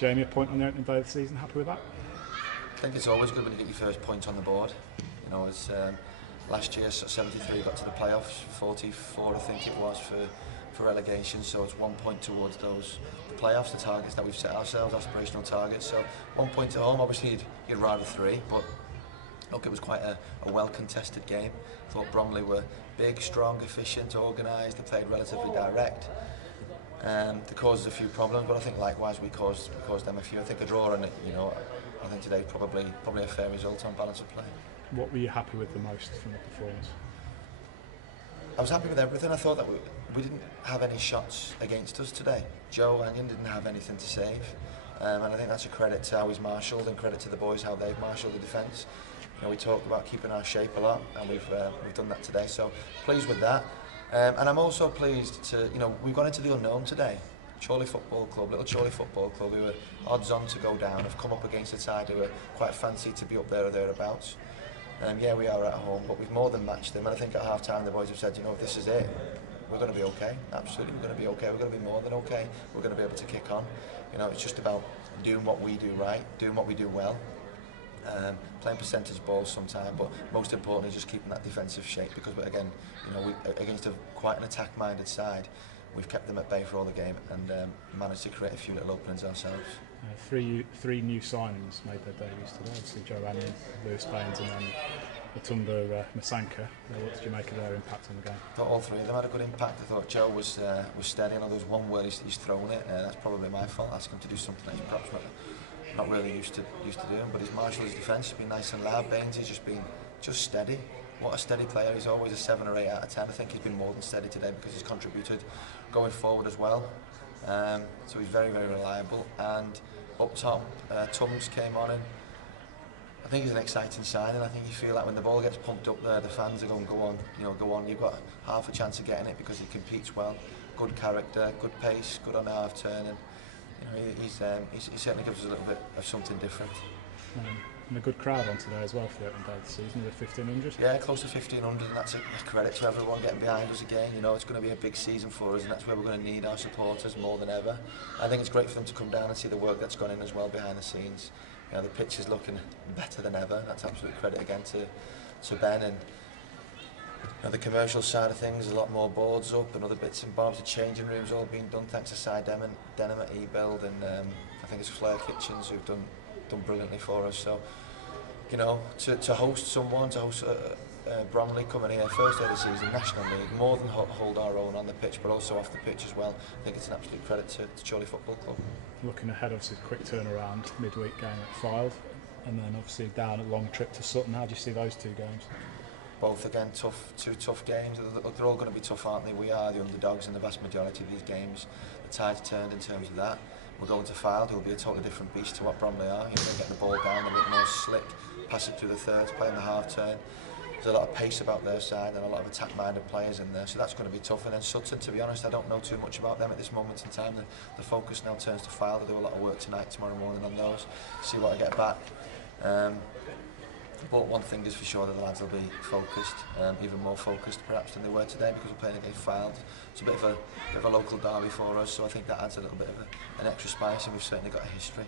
Jamie, a point on the opening day of the season, happy with that? I think it's always good when you get your first point on the board. You know, as last year 73 got to the playoffs, 44 I think it was for relegation, so it's 1 point towards the playoffs, the targets that we've set ourselves, aspirational targets. So 1 point at home, obviously you'd rather 3, but look, it was quite a well contested game. I thought Bromley were big, strong, efficient, organised, they played relatively direct. They caused us a few problems, but I think likewise we caused them a few. I think a draw, and I think today probably a fair result on balance of play. What were you happy with the most from the performance? I was happy with everything. I thought that we didn't have any shots against us today. Joe Anyon didn't have anything to save, and I think that's a credit to how he's marshalled and credit to the boys how they've marshalled the defence. You know, we talked about keeping our shape a lot, and we've done that today. So pleased with that, and I'm also pleased to we've gone into the unknown today. Chorley Football Club, little Chorley Football Club, who were odds on to go down, have come up against a side who were quite fancy to be up there or thereabouts. Yeah, we are at home, but we've more than matched them, and I think at half time the boys have said, if this is it, we're going to be okay. Absolutely, we're going to be okay. We're going to be more than okay. We're going to be able to kick on. It's just about doing what we do right, doing what we do well, playing percentage balls sometime, but most importantly just keeping that defensive shape, because again, we against quite an attack-minded side, we've kept them at bay for all the game and managed to create a few little openings ourselves. Three new signings made their debuts today. Obviously Joe Anyon, Lewis Baines, and then Matumba Masanka. What did you make of their impact on the game? I thought all three of them had a good impact. I thought Joe was steady. I know there was one where he's thrown it, that's probably my fault. Ask him to do something that he's perhaps not really used to doing, but he's marshalled his defence. He's been nice and loud. Baines has just been steady. What a steady player. He's always a 7 or 8 out of 10. I think he's been more than steady today because he's contributed going forward as well. So he's very, very reliable. And up top, Tums came on, and I think he's an exciting signing. I think you feel like when the ball gets pumped up there, the fans are going, go on. You've got half a chance of getting it because he competes well. Good character, good pace, good on the half turn, and he certainly gives us a little bit of something different. And a good crowd on today as well for the opening day of the season, with 1,500. Yeah, close to 1,500, and that's a credit to everyone getting behind us again. It's going to be a big season for us, and that's where we're going to need our supporters more than ever. I think it's great for them to come down and see the work that's gone in as well behind the scenes. The pitch is looking better than ever. That's absolute credit again to Ben, and the commercial side of things, a lot more boards up and other bits and bobs. The changing rooms all being done thanks to Cy Denham at E-Build, and I think it's Flair Kitchens who've done brilliantly for us. So to host Bromley coming here first day of the season, National League, more than hold our own on the pitch but also off the pitch as well. I think it's an absolute credit to Chorley Football Club. Looking ahead, obviously quick turnaround, midweek game at 5, and then obviously down a long trip to Sutton. How do you see those two games? Both again two tough games. They're all going to be tough, aren't they? We are the underdogs in the vast majority of these games. The tide's turned in terms of that. We're going to Fylde, who'll be a totally different beast to what Bromley are. They get the ball down, they're a bit more slick, pass it through the thirds, playing the half turn. There's a lot of pace about their side and a lot of attack-minded players in there, so that's going to be tough. And then Sutton, to be honest, I don't know too much about them at this moment in time. The focus now turns to Fylde. I'll do a lot of work tonight, tomorrow morning on those, see what I get back. But one thing is for sure, that the lads will be focused, even more focused perhaps than they were today, because we're playing against Fylde. It's a bit of a local derby for us, so I think that adds a little bit of an extra spice, and we've certainly got a history.